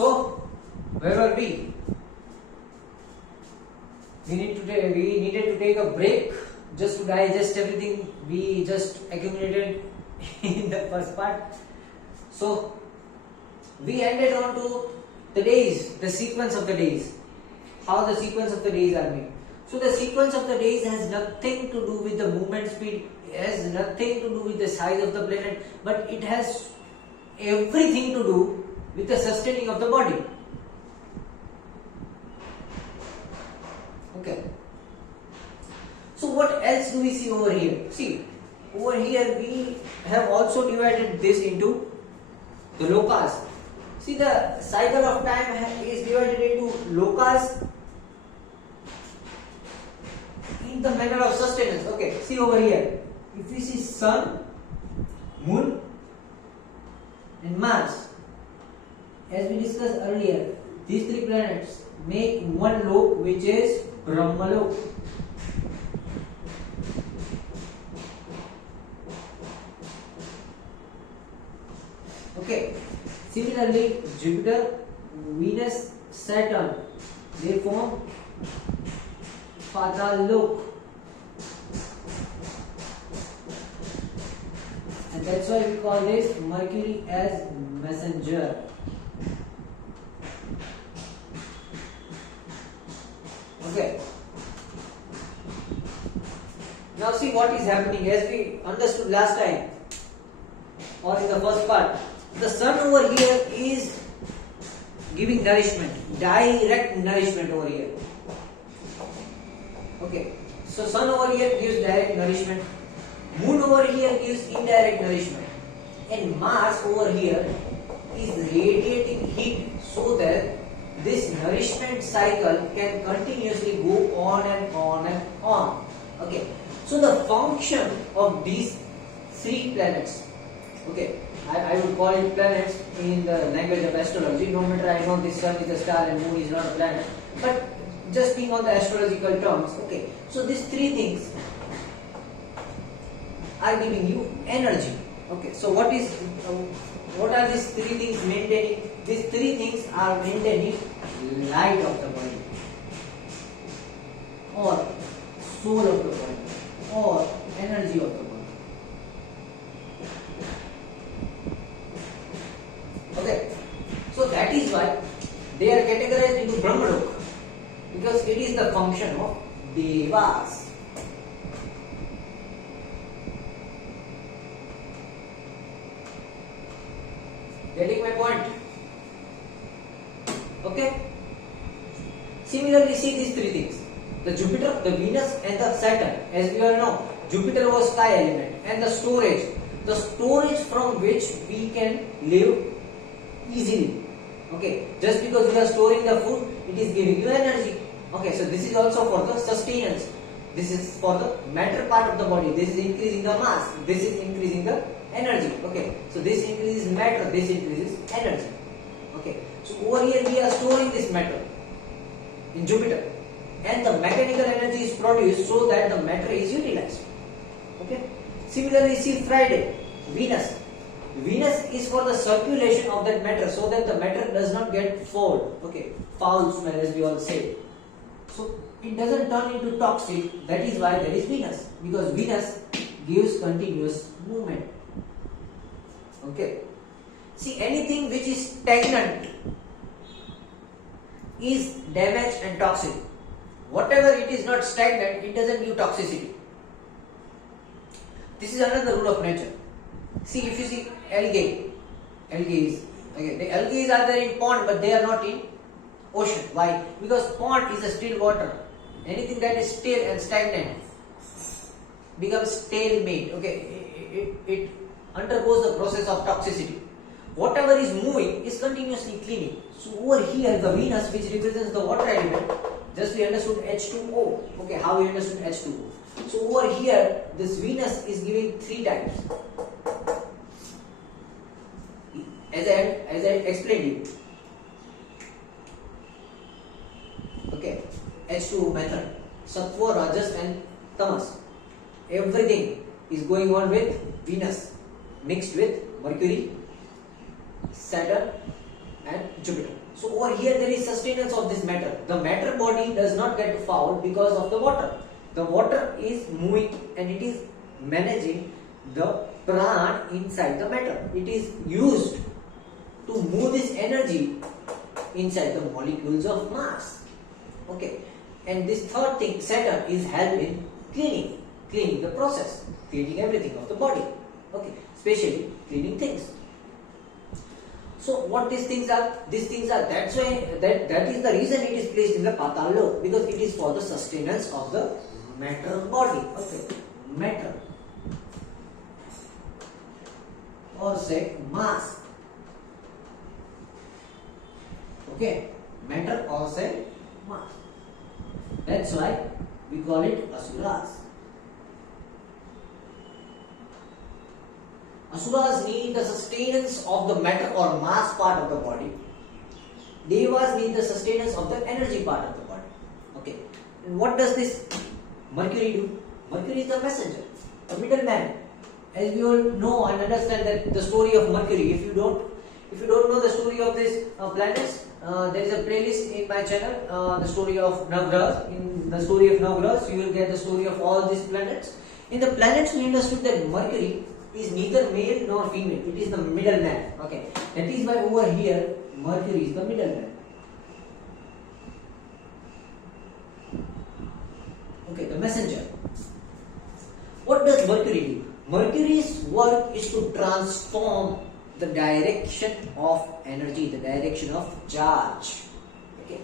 So, where were we? We needed to take a break just to digest everything we just accumulated in the first part. So, we ended on to the days, the sequence of the days, how the sequence of the days are made. So, the sequence of the days has nothing to do with the movement speed, has nothing to do with the size of the planet, but it has everything to do with the sustaining of the body. Okay. So what else do we see over here? See, over here we have also divided this into the lokas. See, the cycle of time is divided into lokas in the manner of sustenance. Okay, see over here. If we see Sun, Moon and Mars, as we discussed earlier, these three planets make one lok, which is Brahmalok. Okay. Similarly, Jupiter, Venus, Saturn, they form Patal Lok. And that's why we call this Mercury as messenger. Okay. Now see what is happening as we understood last time or in the first part. The sun over here is giving nourishment, direct nourishment over here. Okay. So sun over here gives direct nourishment. Moon over here gives indirect nourishment. And Mars over here is radiating heat so that this nourishment cycle can continuously go on and on and on. Okay. So the function of these three planets, okay, I would call it planets in the language of astrology. No matter I know this sun is a star and moon is not a planet, but just being on the astrological terms, okay. So these three things are giving you energy. Okay. So what are these three things maintaining? These three things are maintaining light of the body, or soul of the body, or energy of the body. Okay, so that is why they are categorized into Brahmalok, because it is the function of Devas. Getting my point? Okay. Similarly, see these three things: the Jupiter, the Venus, and the Saturn. As we all know, Jupiter was sky element, and the storage from which we can live easily. Okay, just because you are storing the food, it is giving you energy. Okay, so this is also for the sustenance. This is for the matter part of the body. This is increasing the mass. This is increasing the energy. Okay, so this increases matter. This increases energy. Okay, so over here we are storing this matter in Jupiter, and the mechanical energy is produced so that the matter is utilized. Okay. Similarly, see Friday, Venus. Venus is for the circulation of that matter so that the matter does not get foul. Okay, foul smell as we all say. So it doesn't turn into toxic. That is why there is Venus, because Venus gives continuous movement. Okay. See, anything which is stagnant is damaged and toxic. Whatever it is not stagnant, it doesn't give toxicity. This is another rule of nature. See, if you see algae is, okay, the algae are there in pond, but they are not in ocean. Why? Because pond is a still water. Anything that is stale and stagnant becomes stalemate. Okay, it undergoes the process of toxicity. Whatever is moving is continuously cleaning. So over here, the Venus, which represents the water element, just we understood H2O. Okay, how we understood H2O. So over here, this Venus is giving three types. As I explained you. Okay, H2O method. Sattva, Rajas and Tamas. Everything is going on with Venus mixed with Mercury, Saturn and Jupiter. So over here there is sustenance of this matter. The matter body does not get fouled because of the water. The water is moving and it is managing the pran inside the matter. It is used to move this energy inside the molecules of mass. Okay. And this third thing, Saturn, is helping cleaning the process, cleaning everything of the body. Okay. Especially cleaning things. So what these things are? These things are, that's why that is the reason it is placed in the Patal Lok, because it is for the sustenance of the matter body. Okay, matter, or say mass. Okay, matter or say mass. That's why we call it asuras. Asuras need the sustenance of the matter or mass part of the body. Devas need the sustenance of the energy part of the body. Okay. And what does this Mercury do? Mercury is the messenger, the middleman. As we all know and understand that the story of Mercury. If you don't know the story of these planets, there is a playlist in my channel, the story of Navgrahas. In the story of Navgrahas, you will get the story of all these planets. In the planets, we understood that Mercury is neither male nor female. It is the middleman. Okay, that is why over here Mercury is the middleman. Okay, the messenger. What does Mercury do? Mercury's work is to transform the direction of energy, the direction of charge. Okay,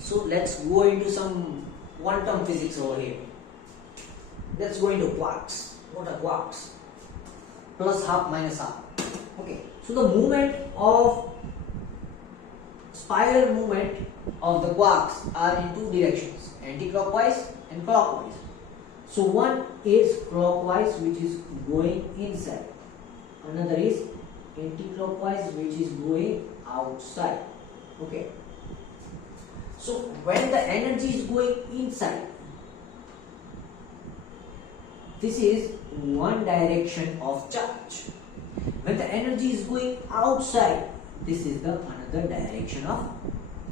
so let's go into some quantum physics over here. Let's go into quarks. What are quarks? Plus half minus half. Okay, so the movement of spiral movement of the quarks are in two directions, anti-clockwise and clockwise. So one is clockwise, which is going inside, another is anti-clockwise, which is going outside. Okay, so when the energy is going inside, this is one direction of charge. When the energy is going outside, this is the another direction of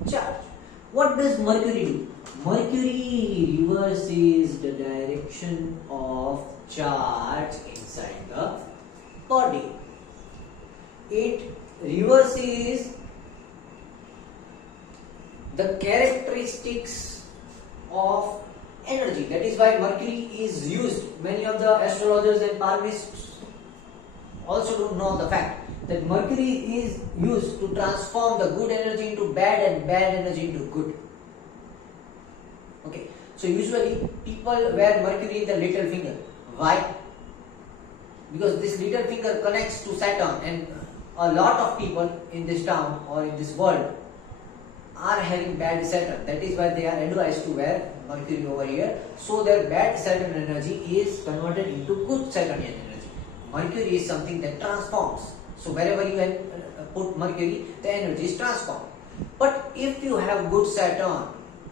charge. What does Mercury do? Mercury reverses the direction of charge inside the body. It reverses the characteristics of energy. That is why Mercury is used. Many of the astrologers and palmists also don't know the fact that Mercury is used to transform the good energy into bad and bad energy into good. Okay, so usually people wear Mercury in the little finger. Why? Because this little finger connects to Saturn, and a lot of people in this town or in this world are having bad Saturn. That is why they are advised to wear Mercury over here, so their bad Saturn energy is converted into good Saturnian energy. Mercury is something that transforms. So wherever you put Mercury, the energy is transformed. But if you have good Saturn,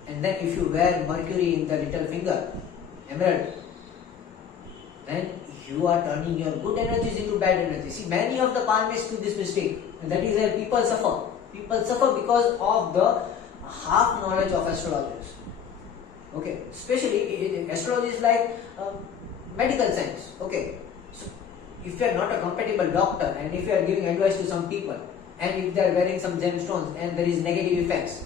and then if you wear Mercury in the little finger, emerald, then you are turning your good energies into bad energy. See, many of the palmists do this mistake, and that is where people suffer. People suffer because of the half knowledge of astrologers. Okay, especially astrology is like medical science. Okay, so if you are not a compatible doctor, and if you are giving advice to some people, and if they are wearing some gemstones and there is negative effects,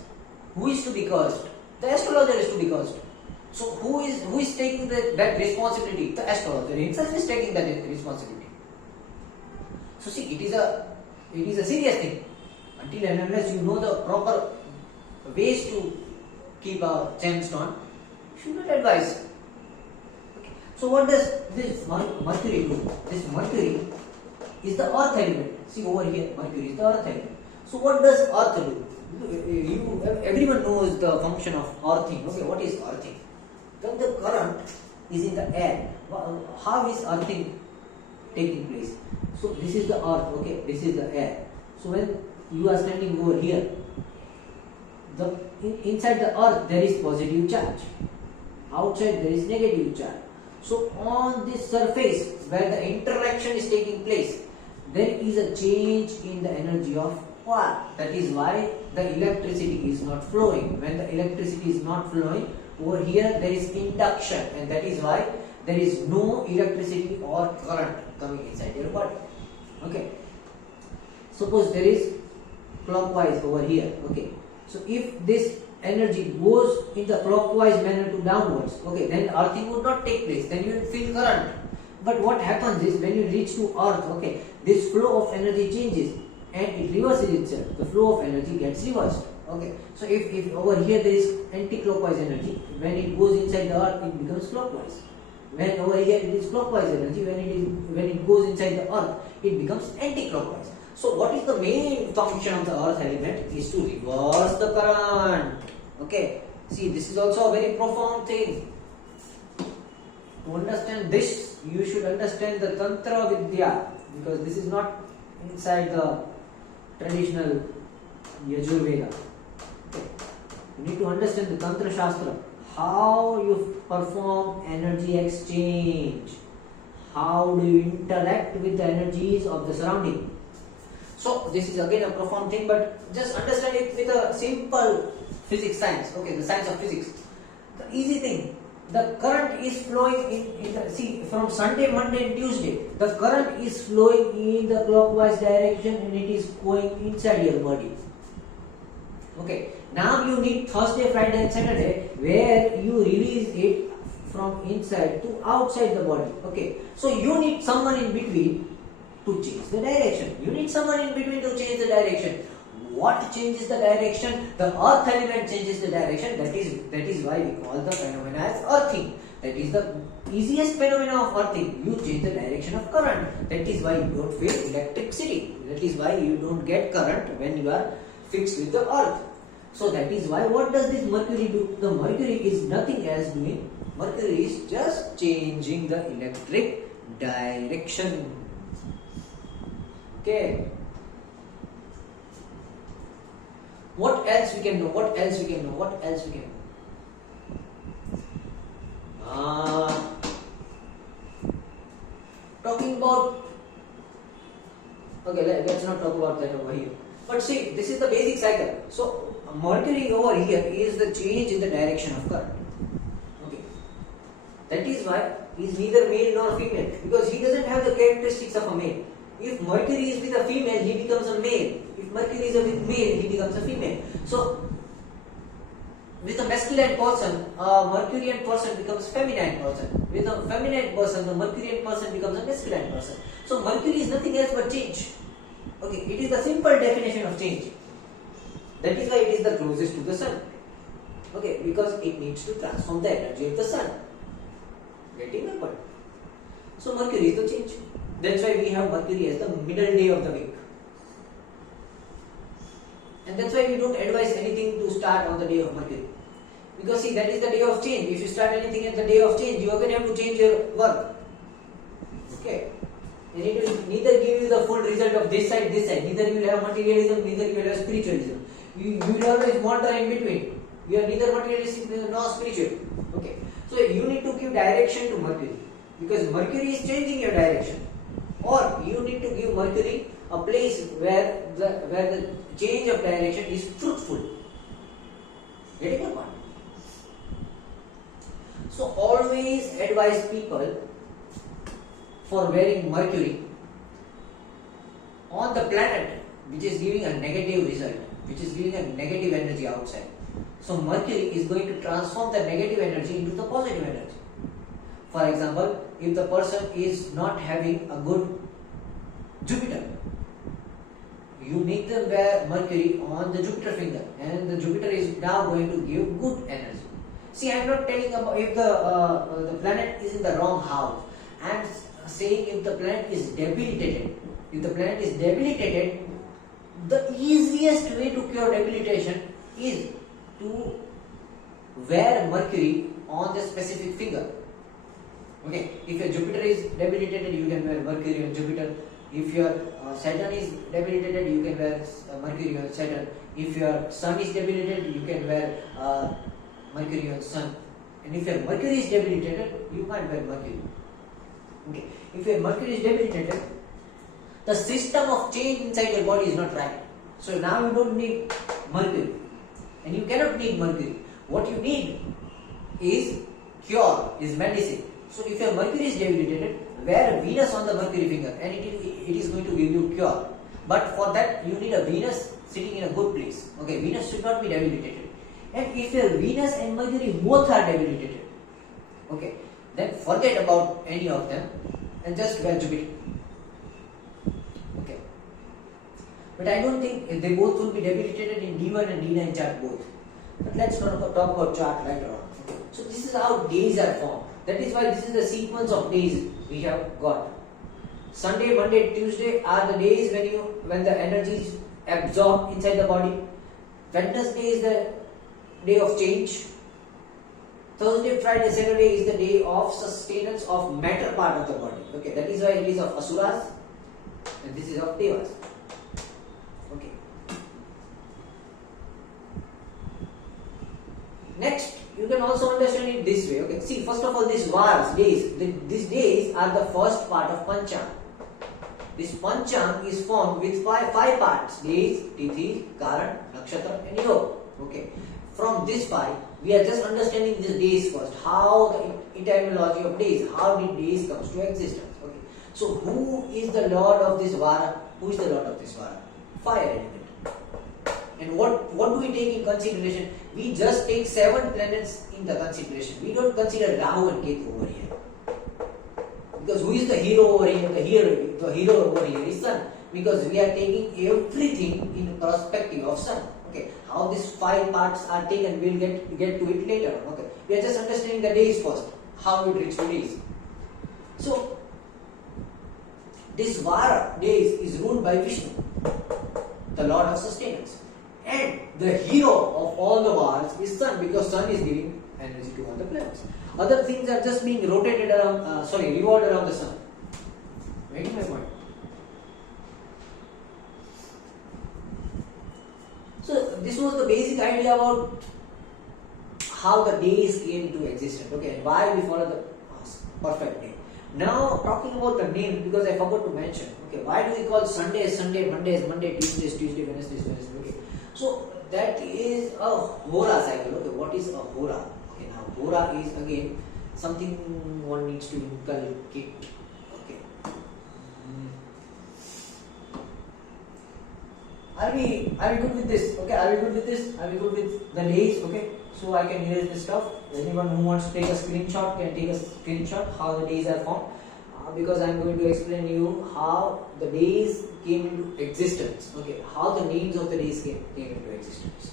who is to be cursed? The astrologer is to be cursed. So who is taking that responsibility? The astrologer himself is taking that responsibility. So see, it is a serious thing. Until and unless you know the proper ways to keep a gemstone, you should not advise. Okay. So what does this Mercury do? This Mercury is the earth element. See over here, Mercury is the earth element. So what does earth do? Everyone knows the function of earthing. Okay, what is earthing? When the current is in the air, how is earthing taking place? So this is the earth, okay, this is the air. So when you are standing over here, inside the earth there is positive charge, outside there is negative charge. So on this surface where the interaction is taking place, there is a change in the energy of Why? That is why the electricity is not flowing. When the electricity is not flowing, over here there is induction, and that is why there is no electricity or current coming inside your body. Okay. Suppose there is clockwise over here. Okay. So if this energy goes in the clockwise manner to downwards, okay, then earthing would not take place. Then you will feel current. But what happens is when you reach to earth, okay, this flow of energy changes and it reverses itself. The flow of energy gets reversed. Okay. So if over here there is anti-clockwise energy, when it goes inside the earth, it becomes clockwise. When over here it is clockwise energy, when it goes inside the earth, it becomes anti-clockwise. So what is the main function of the earth element is to reverse the current. Okay. See, this is also a very profound thing. To understand this, you should understand the Tantra Vidya, because this is not inside the traditional Yajurveda. Okay. You need to understand the Tantra Shastra, how you perform energy exchange, how do you interact with the energies of the surrounding. So this is again a profound thing, but just understand it with a simple physics science. Okay, the science of physics. The easy thing. The current is flowing in the, see, from Sunday, Monday and Tuesday, the current is flowing in the clockwise direction and it is going inside your body. Okay, now you need Thursday, Friday and Saturday where you release it from inside to outside the body. Okay, so you need someone in between to change the direction. You need someone in between to change the direction. What changes the direction? The earth element changes the direction. That is why we call the phenomena as earthing. That is the easiest phenomena of earthing. You change the direction of current. That is why you don't feel electricity. That is why you don't get current when you are fixed with the earth. So that is why, what does this Mercury do? The Mercury is nothing else doing. Mercury is just changing the electric direction. Okay. What else we can know? What else we can know? What else we can know? Talking about, okay, let's not talk about that over here. But see, this is the basic cycle. So Mercury over here is the change in the direction of current. Okay. That is why he is neither male nor female, because he doesn't have the characteristics of a male. If Mercury is with a female, he becomes a male. If Mercury is with male, he becomes a female. So, with a masculine person, a Mercurian person becomes feminine person. With a feminine person, the Mercurian person becomes a masculine person. So, Mercury is nothing else but change. Okay, it is the simple definition of change. That is why it is the closest to the sun. Okay, because it needs to transform the energy of the sun. Getting the point? So, Mercury is the change. That's why we have Mercury as the middle day of the week. And that's why we don't advise anything to start on the day of Mercury. Because see, that is the day of change. If you start anything at the day of change, you are going to have to change your work. Okay. And it will neither give you the full result of this side. Neither you will have materialism, neither you will have spiritualism. You will always wander in between. You are neither materialistic nor spiritual. Okay. So you need to give direction to Mercury. Because Mercury is changing your direction. Or you need to give Mercury a place where the change of direction is fruitful. Getting the point? So always advise people for wearing Mercury on the planet which is giving a negative result, which is giving a negative energy outside. So Mercury is going to transform the negative energy into the positive energy. For example, if the person is not having a good Jupiter, you make them wear Mercury on the Jupiter finger, and the Jupiter is now going to give good energy. See, I am not telling about if the planet is in the wrong house. I am saying if the planet is debilitated. If the planet is debilitated, the easiest way to cure debilitation is to wear Mercury on the specific finger. Okay, if your Jupiter is debilitated, you can wear Mercury on Jupiter. If your Saturn is debilitated, you can wear Mercury on Saturn. If your Sun is debilitated, you can wear Mercury on Sun. And if your Mercury is debilitated, you can't wear Mercury. Okay, if your Mercury is debilitated, the system of change inside your body is not right. So now you don't need Mercury, and you cannot need Mercury. What you need is cure, is medicine. So if your Mercury is debilitated, wear Venus on the Mercury finger, and it is going to give you cure. But for that you need a Venus sitting in a good place. Okay, Venus should not be debilitated. And if your Venus and Mercury both are debilitated, okay, then forget about any of them and just wear Jupiter. Okay. But I don't think they both will be debilitated in D1 and D9 chart both. But let's not talk about chart later on. Okay. So this is how days are formed. That is why this is the sequence of days we have got. Sunday, Monday, Tuesday are the days when the energy is absorbed inside the body. Wednesday is the day of change. Thursday, Friday, Saturday is the day of sustenance of matter part of the body. Okay, that is why it is of Asuras and this is of Devas. Okay. Next, you can also understand it this way. Okay, see, first of all, these vars, days, these days are the first part of Panchang. This Panchang is formed with five parts: days, tithi, karan, nakshatra, and yog. Okay. From this five, we are just understanding the days first. How the etymology of days, how did days comes to existence? Okay. So who is the lord of this vara? Who is the lord of this vara? Fire element. And what do we take in consideration? We just take 7 planets in the consideration. We don't consider Rahu and Ketu over here. Because who is the hero over here? The hero over here is Sun. Because we are taking everything in perspective of Sun. Okay, how these 5 parts are taken, we'll get to it later. Okay, we are just understanding the days first, how it reaches to days. So this Vara days is ruled by Vishnu, the Lord of sustenance, and the hero of all the Varas is Sun, because Sun is giving energy to all the planets. Other things are just being rotated around, revolved around the Sun. Making my point. So this was the basic idea about how the days came into existence, okay, and why we follow the perfect day. Now talking about the name, because I forgot to mention, okay, why do we call Sunday Sunday, Monday is Monday, Tuesday is Tuesday, Wednesday is Wednesday, okay. So that is a Hora cycle, okay. What is a Hora? Okay, now Hora is again something one needs to inculcate, okay. Are we good with this? Okay, are we good with this? Are we good with the days? Okay, so I can erase this stuff. Anyone who wants to take a screenshot can take a screenshot how the days are formed, because I am going to explain you how the days came into existence. Okay, how the names of the days came into existence.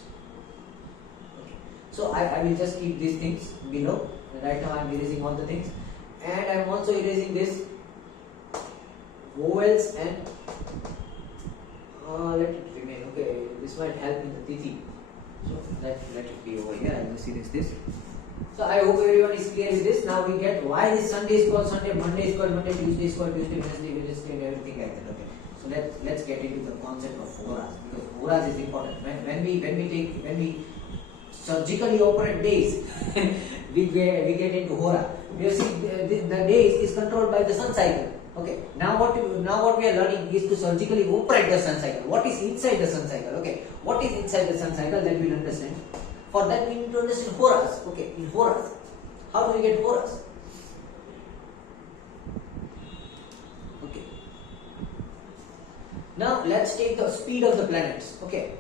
Okay, so I will just keep these things below. Right now I am erasing all the things, and I am also erasing this vowels and let it remain. Okay, this might help in the tithi. So let it be over here. I will see this. So I hope everyone is clear with this. Now we get why this Sunday is called Sunday, Monday is called Monday, Tuesday is called Tuesday, Wednesday, and everything like that. Okay. So let's get into the concept of horas, because horas is important. When we surgically operate days, we get into hora. You see, the days is controlled by the sun cycle. Okay. Now what we are learning is to surgically operate the sun cycle. What is inside the sun cycle? Okay. What is inside the sun cycle? That we'll understand. For that we need to understand horas. Okay. In horas, how do we get horas? Okay. Now let's take the speed of the planets. Okay.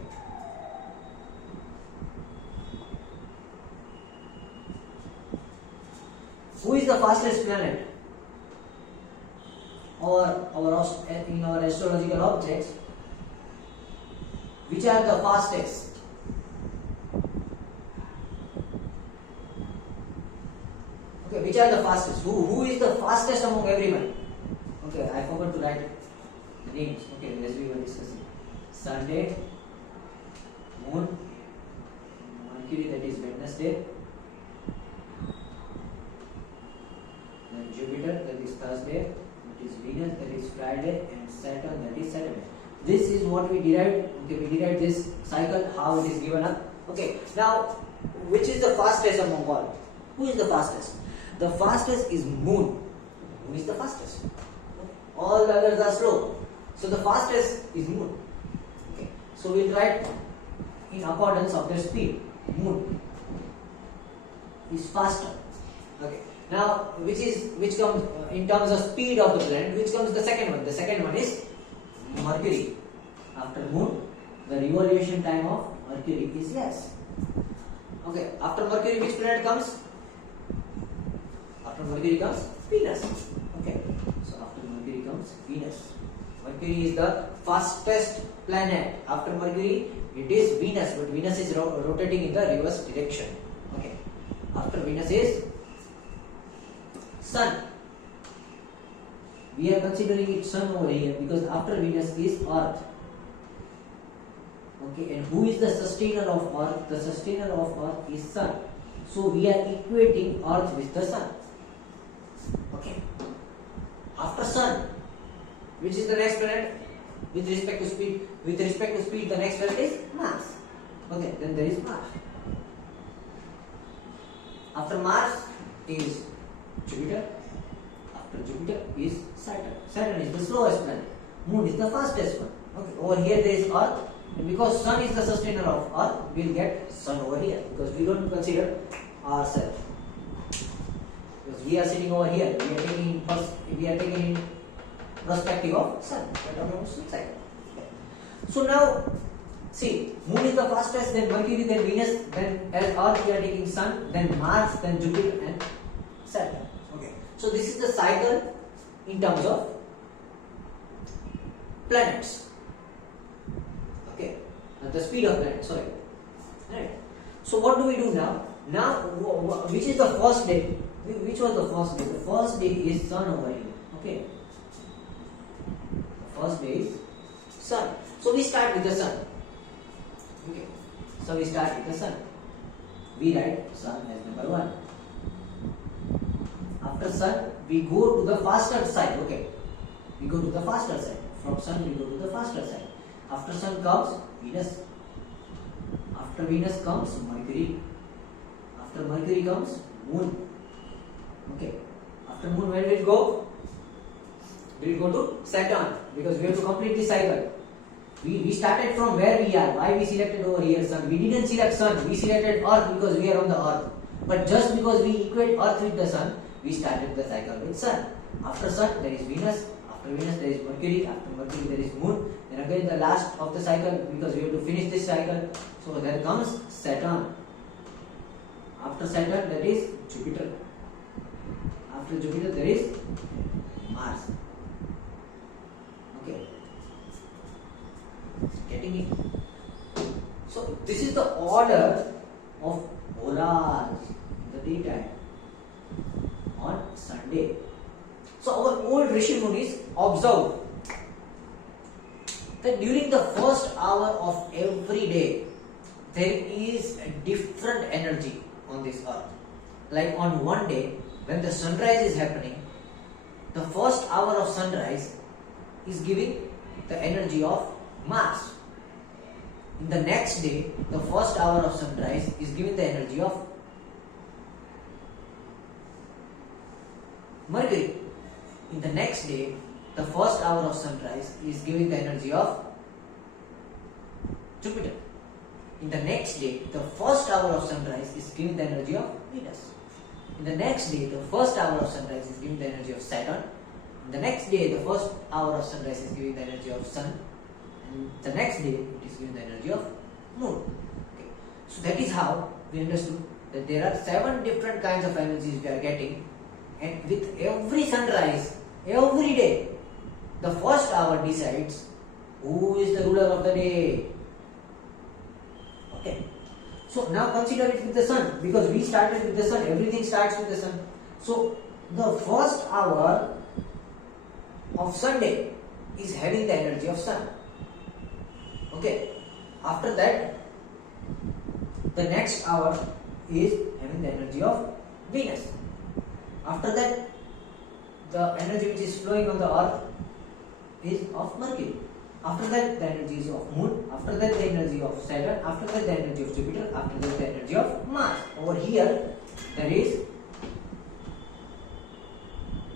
Who is the fastest planet? Or in our astrological objects, which are the fastest? Okay, which are the fastest? Who is the fastest among everyone? Okay, I forgot to write the names. Okay, as we were discussing, Sunday, Moon, Mercury, that is Wednesday, then Jupiter, that is Thursday, that is Venus, that is Friday, and Saturn, that is Saturday. This is what we derived. Okay, we derived this cycle, how it is given up. Okay, now which is the fastest among all? Who is the fastest? The fastest is Moon. Moon is the fastest. All the others are slow. So the fastest is Moon. Okay. So we'll write in accordance of their speed. Moon is faster. Okay. Now, which comes in terms of speed of the planet? Which comes the second one? The second one is Mercury. After Moon, the revolution time of Mercury is less. Okay. After Mercury, which planet comes? After Mercury comes Venus. Okay. So after Mercury comes Venus. Mercury is the fastest planet. After Mercury, it is Venus, but Venus is rotating in the reverse direction. Okay. After Venus is Sun. We are considering it Sun over here because after Venus is Earth. Okay, and who is the sustainer of Earth? The sustainer of Earth is Sun. So we are equating Earth with the Sun. Okay. After Sun, which is the next planet with respect to speed? With respect to speed, the next planet is Mars. Okay, then there is Mars. After Mars is Jupiter. After Jupiter is Saturn. Saturn is the slowest planet. Moon is the fastest one. Okay, over here there is Earth. And because Sun is the sustainer of Earth, we will get Sun over here because we don't consider ourselves. Because we are sitting over here, we are taking in perspective of Sun. Okay. So now, see, Moon is the fastest, then Mercury, then Venus, then as Earth we are taking Sun, then Mars, then Jupiter and Saturn. Okay. So this is the cycle in terms of planets. Okay. The speed of planets, sorry. Right. So what do we do now? Now, which is the first day? Which was the first day? The first day is Sun over here. Okay. The first day is Sun. So we start with the Sun. Okay. So we start with the Sun. We write Sun as number 1. After Sun, we go to the faster side. Okay. We go to the faster side. From Sun, we go to the faster side. After Sun comes Venus. After Venus comes Mercury. After Mercury comes Moon. Okay. After Moon, where will it go? We will go to Saturn because we have to complete this cycle. We started from where we are. Why we selected over here Sun? We didn't select Sun. We selected Earth because we are on the Earth. But just because we equate Earth with the Sun, we started the cycle with Sun. After Sun, there is Venus. After Venus, there is Mercury. After Mercury, there is Moon. Then again the last of the cycle because we have to finish this cycle. So then comes Saturn. After Saturn, that is Jupiter. After Jupiter, there is Mars. Okay. Getting it? So this is the order of auroras in the daytime on Sunday. So our old Rishi Munis observed that during the first hour of every day there is a different energy on this earth. Like on one day when the sunrise is happening, the first hour of sunrise is giving the energy of Mars. In the next day, the first hour of sunrise is giving the energy of Mercury. In the next day, the first hour of sunrise is giving the energy of Jupiter. In the next day, the first hour of sunrise is giving the energy of Venus. In the next day, the first hour of sunrise is giving the energy of Saturn. In the next day, the first hour of sunrise is giving the energy of Sun. And the next day, it is giving the energy of Moon. Okay. So that is how we understood that there are 7 different kinds of energies we are getting, and with every sunrise, every day, the first hour decides who is the ruler of the day. Okay. So now consider it with the Sun, because we started with the Sun, everything starts with the Sun. So the first hour of Sunday is having the energy of Sun. Okay. After that, the next hour is having the energy of Venus. After that, the energy which is flowing on the earth is of Mercury. After that, the energy is of Moon. After that, the energy of Saturn. After that, the energy of Jupiter. After that, the energy of Mars. Over here, there is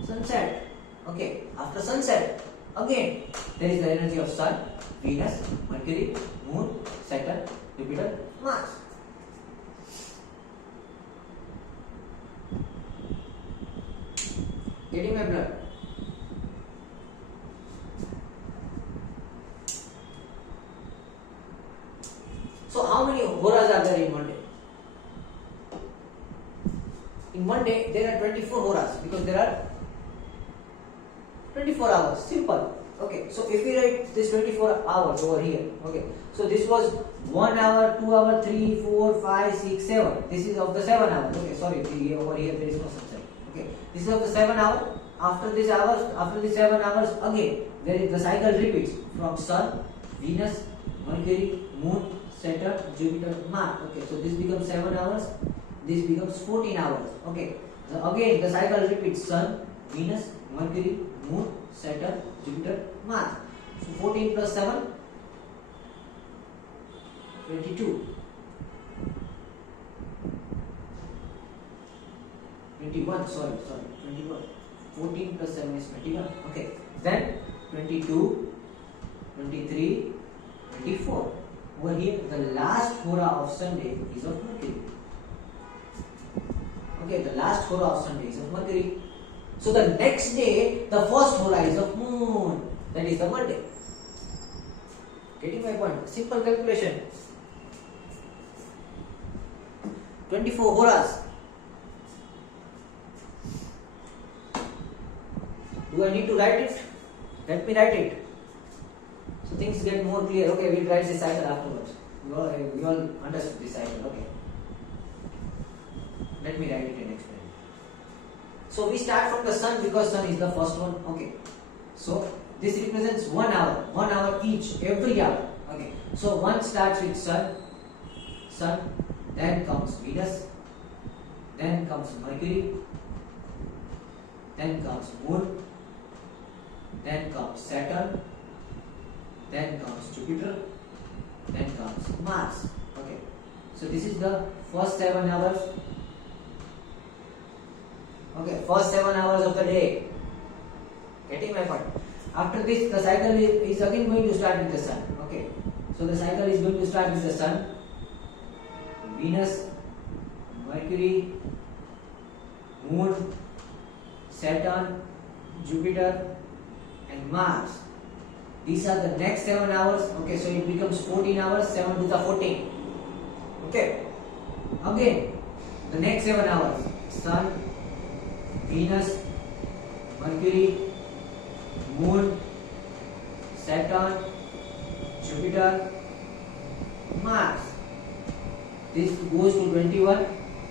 sunset. Okay. After sunset, again there is the energy of Sun. Venus, Mercury, Moon, Saturn, Jupiter, Mars. Getting my blood? So how many horas are there in one day? In one day there are 24 horas because there are 24 hours. Simple. Okay, so if we write this 24 hours over here, okay, so this was 1 hour, 2 hour, 3, 4, 5, 6, 7. This is of the 7 hours. Okay, sorry, over here there is no such thing. Okay, this is of the 7 hours. After this 7 hours, again there is the cycle repeats from Sun, Venus, Mercury, Moon, Saturn, Jupiter, Mars. Okay, so this becomes 7 hours. This becomes 14 hours. Okay, so again the cycle repeats: Sun, Venus, Mercury, Moon, Saturn, Jupiter, Mars. So 14 plus 7, 22. 21. Sorry, 21. 14 plus 7 is 21. Okay, then 22, 23, 24. Over here, the last hora of Sunday is of Mercury. Okay, the last hora of Sunday is of Mercury. So the next day, the first hora is of Moon. That is the Monday. Getting my point? Simple calculation. 24 horas. Do I need to write it? Let me write it. So things get more clear. Okay, we'll write this cycle afterwards. You all understood this cycle. Okay. Let me write it and explain. So we start from the Sun because Sun is the first one. Okay. So this represents 1 hour each, every hour. Okay. So one starts with Sun, then comes Venus, then comes Mercury, then comes Moon, then comes Saturn, then comes Jupiter, then comes Mars. Okay. So this is the first 7 hours. Okay, first 7 hours of the day. Getting my point? After this, the cycle is again going to start with the Sun. Okay, so the cycle is going to start with the Sun, Venus, Mercury, Moon, Saturn, Jupiter, and Mars. These are the next 7 hours. Okay, so it becomes 14 hours. 7 to the 14. Okay. Again, the next 7 hours: Sun, Venus, Mercury, Moon, Saturn, Jupiter, Mars. This goes to 21.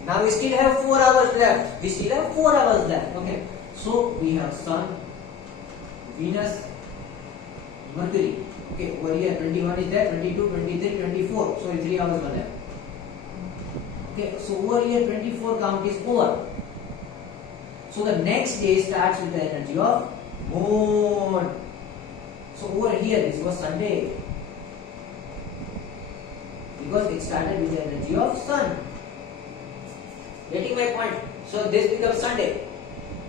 Now we still have 4 hours left. Okay. So we have Sun, Venus, Mercury. Okay, over here 21 is there, 22, 23, 24. So 3 hours are left. Okay, so over here 24 count is over. So the next day starts with the energy of Moon. So over here this was Sunday because it started with the energy of Sun. Getting my point? So this becomes Sunday.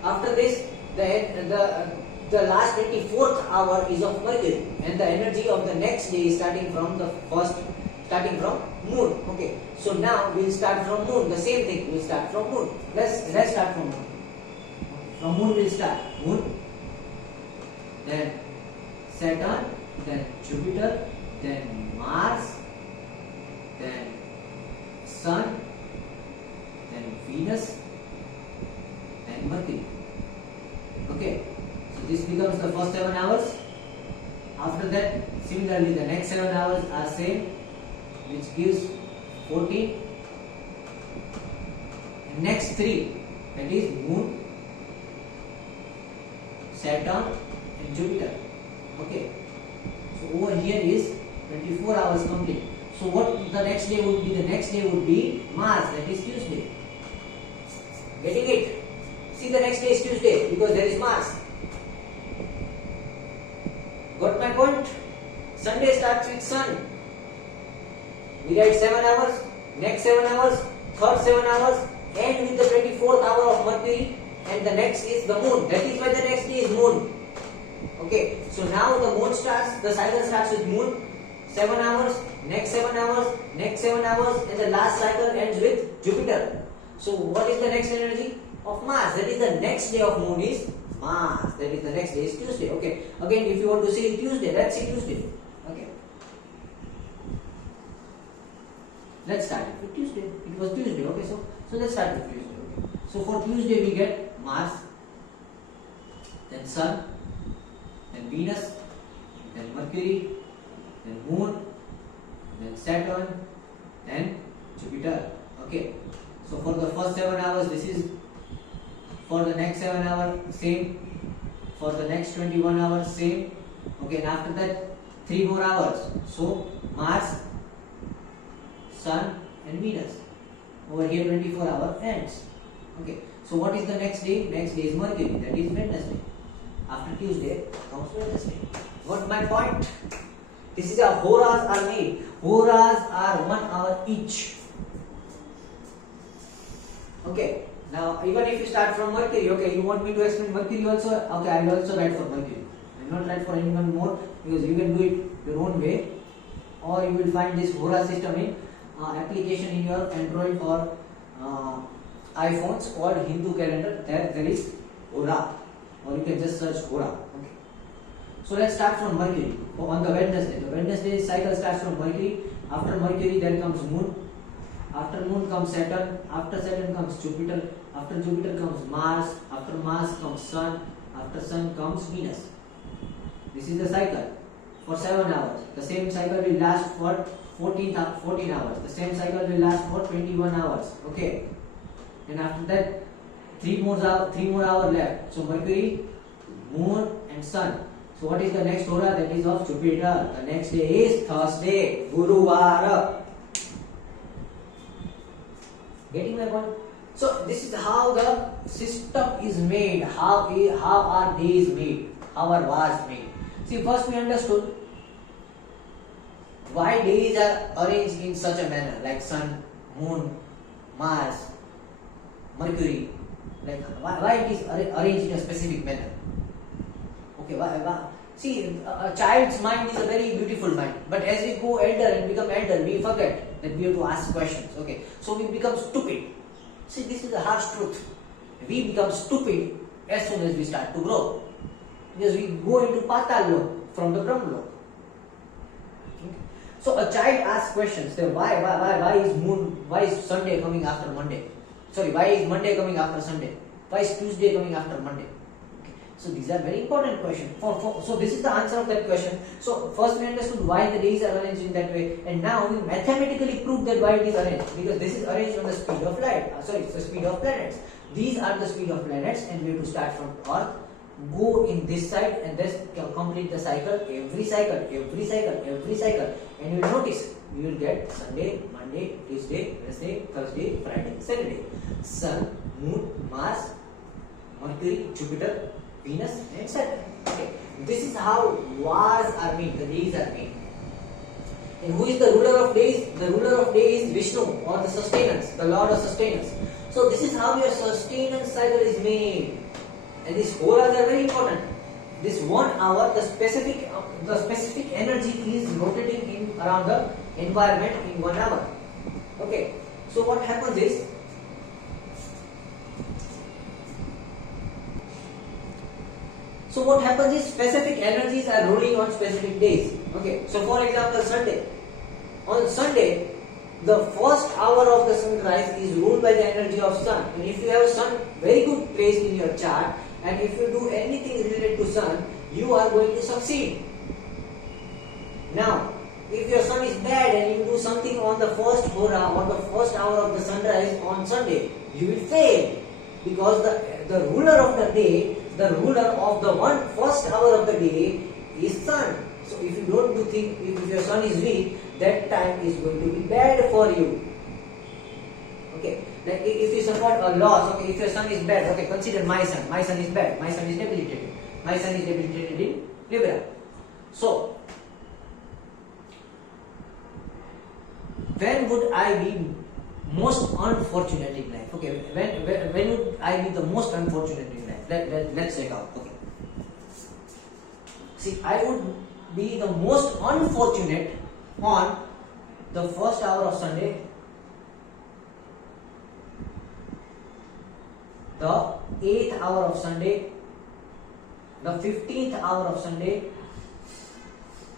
After this, the last 24th hour is of Mercury, and the energy of the next day is starting from Moon. Okay. So now we'll start from Moon. The same thing. We'll start from Moon. Let's start from Moon. From Moon we'll start. Moon, then Saturn, then Jupiter, then Mars, then Sun, then Venus, and Mercury. Okay, so this becomes the first 7 hours. After that, similarly, the next 7 hours are same, which gives 14. And next 3, that is Moon, Saturn, and Jupiter. Okay, so over here is 24 hours complete. So what the next day would be? The next day would be Mars, that is Tuesday. Getting it? See, the next day is Tuesday because there is Mars. Got my point? Sunday starts with Sun. We write 7 hours, next 7 hours, third 7 hours, end with the 24th hour of Mercury, and the next is the Moon. That is why the next day is Moon. Okay, so now the moon starts, the cycle starts with moon, 7 hours, next 7 hours, next 7 hours, and the last cycle ends with Jupiter. So what is the next energy of Mars? That is the next day of moon is Mars. That is the next day is Tuesday. Okay, again if you want to see Tuesday, let's see Tuesday. Okay, let's start it with Tuesday. It was Tuesday. Okay, so let's start with Tuesday. Okay, so for Tuesday we get Mars, then Sun, then Venus, then Mercury, then Moon, then Saturn, then Jupiter. Okay, so for the first 7 hours this is, for the next 7 hours same, for the next 21 hours same. Okay, and after that 3 more hours, so Mars, Sun and Venus. Over here 24 hour ends. Okay, so what is the next day? Next day is Mercury, that is Wednesday. After Tuesday comes Wednesday. What my point? This is how horas are made. Horas are 1 hour each. Okay, now even if you start from Mercury, okay, you want me to explain Mercury also? Okay, I will also write for Mercury. I will not write for anyone more, because you can do it your own way, or you will find this hora system in application in your Android or iPhones called Hindu calendar. There is hora, or you can just search hora. Okay, so let's start from Mercury. On the Wednesday cycle starts from Mercury. After Mercury there comes Moon. After Moon comes Saturn. After Saturn comes Jupiter. After Jupiter comes Mars. After Mars comes Sun. After Sun comes Venus. This is the cycle for 7 hours. The same cycle will last for 14 hours. The same cycle will last for 21 hours. Okay, and after that 3 more hours left. So Mercury, Moon and Sun. So what is the next hora? That is of Jupiter. The next day is Thursday, Guruvara. Getting my point? So this is how the system is made. How are days made? How are wars made? See, first we understood why days are arranged in such a manner, like Sun, Moon, Mars, Mercury. Like why it is arranged in a specific manner. Okay, why? See, a child's mind is a very beautiful mind, but as we go elder and become elder, we forget that we have to ask questions. Okay, so we become stupid. See, this is the harsh truth. We become stupid as soon as we start to grow, because we go into Patal Lok from the Brahm Lok. Okay. So a child asks questions. Then why is Sunday coming after Monday? Sorry, why is Monday coming after Sunday? Why is Tuesday coming after Monday? So these are very important questions. So this is the answer of that question. So first we understood why the days are arranged in that way, and now we mathematically prove that why it is arranged, because this is arranged on the speed of light. It's the speed of planets. These are the speed of planets, and we have to start from Earth, go in this side, and then complete the cycle. Every cycle, and you will notice you will get Sunday, Monday, Tuesday, Wednesday, Thursday, Friday, Saturday. Sun, Moon, Mars, Mercury, Jupiter, Venus and Saturn. Okay, this is how wars are made, the days are made. And who is the ruler of days? The ruler of days is Vishnu, or the sustenance, the Lord of sustenance. So this is how your sustenance cycle is made. And these horas are very important. This 1 hour, the specific energy is rotating in around the environment in 1 hour. Okay, so what happens is, specific energies are rolling on specific days. Okay, so for example, Sunday. On Sunday, the first hour of the sunrise is ruled by the energy of sun. And if you have sun very good placed in your chart, and if you do anything related to sun, you are going to succeed. Now, if your sun is bad and you do something on the first hora or the first hour of the sunrise on Sunday, you will fail, because the ruler of the day, the ruler of the first hour of the day is sun. So if you don't do things, if your sun is weak, that time is going to be bad for you. Okay, like if you support a loss, okay, if your sun is bad, okay, consider my sun is bad, my sun is debilitated in Libra. So when would I be most unfortunate in life? Okay, when would I be the most unfortunate in life? Let's check out. Okay, See, I would be the most unfortunate on the first hour of Sunday, the 8th hour of Sunday, the 15th hour of Sunday,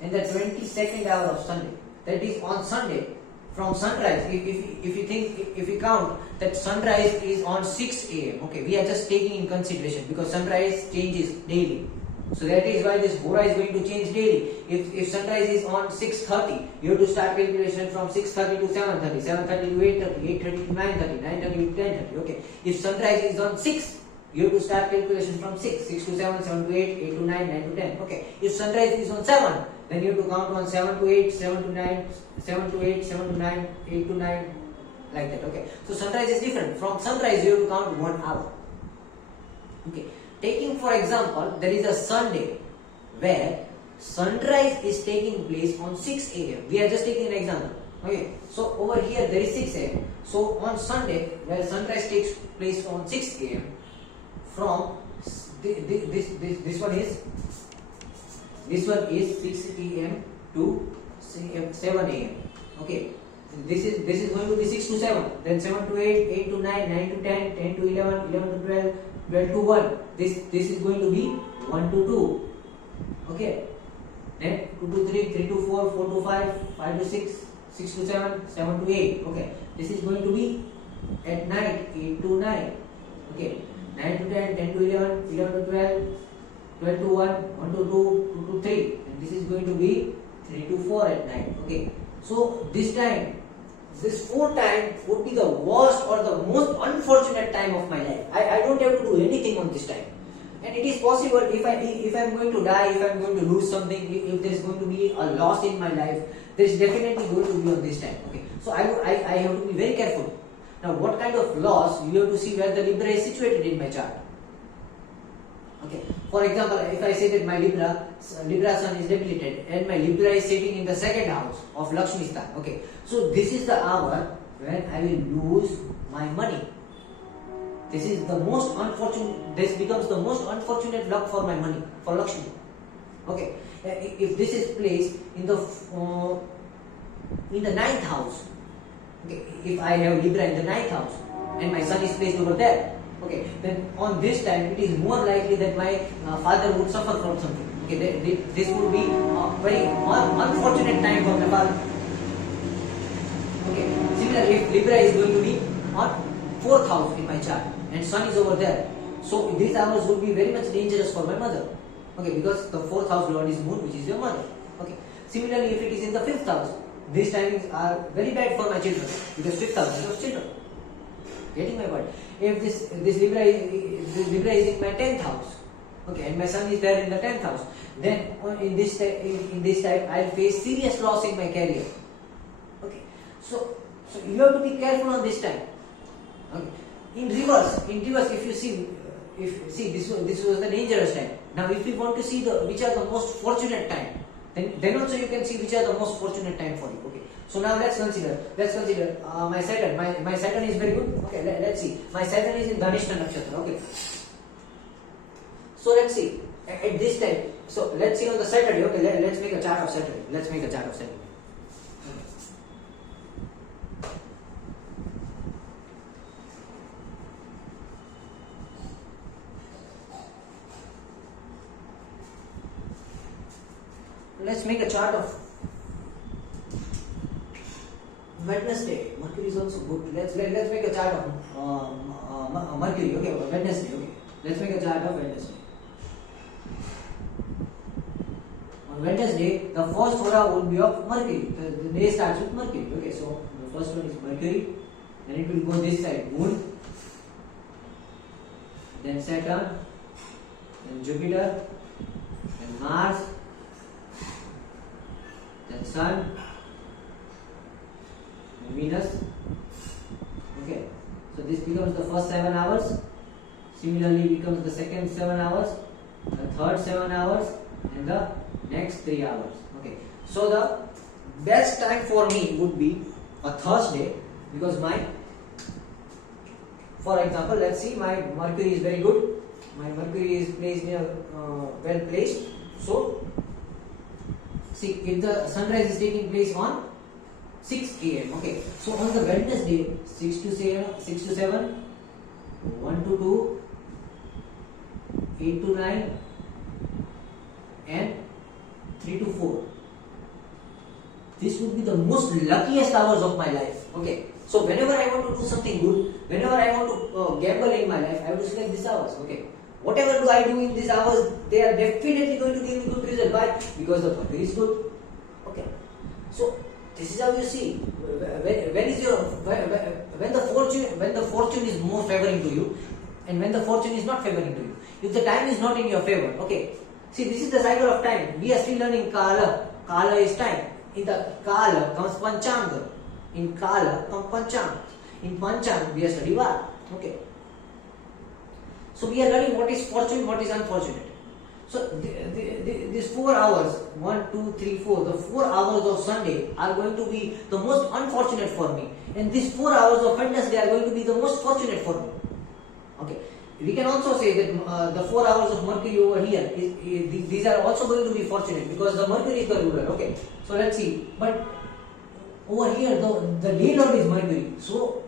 and the 22nd hour of Sunday. That is on Sunday from sunrise. If you count that sunrise is on 6 a.m. Okay, we are just taking in consideration because sunrise changes daily. So that is why this hora is going to change daily. If sunrise is on 6:30, you have to start calculation from 6:30 to 7:30, 7:30 to 8:30, 8:30 to 9:30, 9:30 to 10:30. Okay. If sunrise is on 6, you have to start calculation from 6, 6 to 7, 7 to 8, 8 to 9, 9 to 10. Okay. If sunrise is on 7, then you have to count on 7 to 8, 7 to 9, 7 to 8, 7 to 9, 8 to 9, like that. Okay. So sunrise is different. From sunrise, you have to count 1 hour. Okay. Taking for example, there is a Sunday where sunrise is taking place on 6 a.m. We are just taking an example. Okay. So over here there is 6 a.m. So on Sunday where sunrise takes place on 6 a.m. from this one is 6 a.m. to 7 a.m. Okay. This is going to be 6 to 7, then 7 to 8, 8 to 9, 9 to 10, 10 to 11, 11 to 12, 12 to 1. This is going to be 1 to 2. Okay. Then 2 to 3, 3 to 4, 4 to 5, 5 to 6, 6 to 7, 7 to 8. Okay. This is going to be at night 8 to 9. Okay. 9 to 10, 10 to 11, 11 to 12, 12 to 1, 1 to 2, 2 to 3. And this is going to be 3 to 4 at night. Okay. So this time, this 4 time would be the worst or the most unfortunate time of my life. I don't have to do anything on this time. And it is possible if I'm going to die, if I'm going to lose something, if there is going to be a loss in my life, there is definitely going to be on this time. Okay. So I have to be very careful. Now what kind of loss, you have to see where the Libra is situated in my chart. Okay. For example, if I say that my Libra sun is debilitated and my Libra is sitting in the second house of Lakshmi Stan. Okay. So this is the hour when I will lose my money. This is the most unfortunate. This becomes the most unfortunate luck for my money, for Lakshmi. Okay. If this is placed in the ninth house. Okay. If I have Libra in the ninth house and my sun is placed over there. Okay, then on this time it is more likely that my father would suffer from something. Okay, this would be a very unfortunate time for my father. Okay, similarly, if Libra is going to be on 4th house in my chart and sun is over there, so these hours would be very much dangerous for my mother. Okay, because the 4th house lord is moon, which is your mother. Okay, similarly, if it is in the 5th house, these timings are very bad for my children because 5th house is of children. Getting my point? If this Libra is in my 10th house, okay, and my sun is there in the 10th house, then in this time I'll face serious loss in my career. Okay, so you have to be careful on this time. Okay, in reverse, if you see, this was the dangerous time. Now, if you want to see which are the most fortunate time, then also you can see which are the most fortunate time for you. Okay. So now let's consider my Saturn. My Saturn is very good. Okay, let's see. My Saturn is in Dhanishta Nakshatra. Okay. So let's see at this time. So let's see on the Saturday. Okay, let's make a chart of Saturday. Let's make a chart of Wednesday. Mercury is also good. Let's make a chart of Mercury. Okay, Wednesday. Okay, let's make a chart of Wednesday. On Wednesday, the first hora will be of Mercury. The day starts with Mercury. Okay, so the first one is Mercury. Then it will go this side, Moon. Then Saturn. Then Jupiter. Then Mars. Then Sun. Venus. Okay, so this becomes the first 7 hours. Similarly becomes the second 7 hours, the third 7 hours, and the next 3 hours. Okay, so the best time for me would be a Thursday because for example, let's see, my Mercury is very good. My Mercury is placed near well placed So, see, if the sunrise is taking place on 6 a.m. Okay, so on the Wednesday, 6 to 7, 1 to 2, 8 to 9, and 3 to 4. This would be the most luckiest hours of my life. Okay, so whenever I want to do something good, whenever I want to gamble in my life, I will select these hours. Okay, whatever do I do in these hours, they are definitely going to give me good result. Why? Because the Mercury is good. Okay, so this is how you see when the fortune is more favoring to you, and when the fortune is not favoring to you. If the time is not in your favor, okay. See, this is the cycle of time. We are still learning Kala. Kala is time. In the Kala comes Panchanga. In Kala comes Panchanga. In Panchanga we are studying Vara. Okay. So we are learning what is fortune, what is unfortunate. So these 4 hours, 1, 2, 3, 4, the 4 hours of Sunday are going to be the most unfortunate for me. And these 4 hours of Wednesday are going to be the most fortunate for me. Okay. We can also say that the 4 hours of Mercury over here, these are also going to be fortunate because the Mercury is the ruler. Okay, so let's see. But over here, the day lord is Mercury. So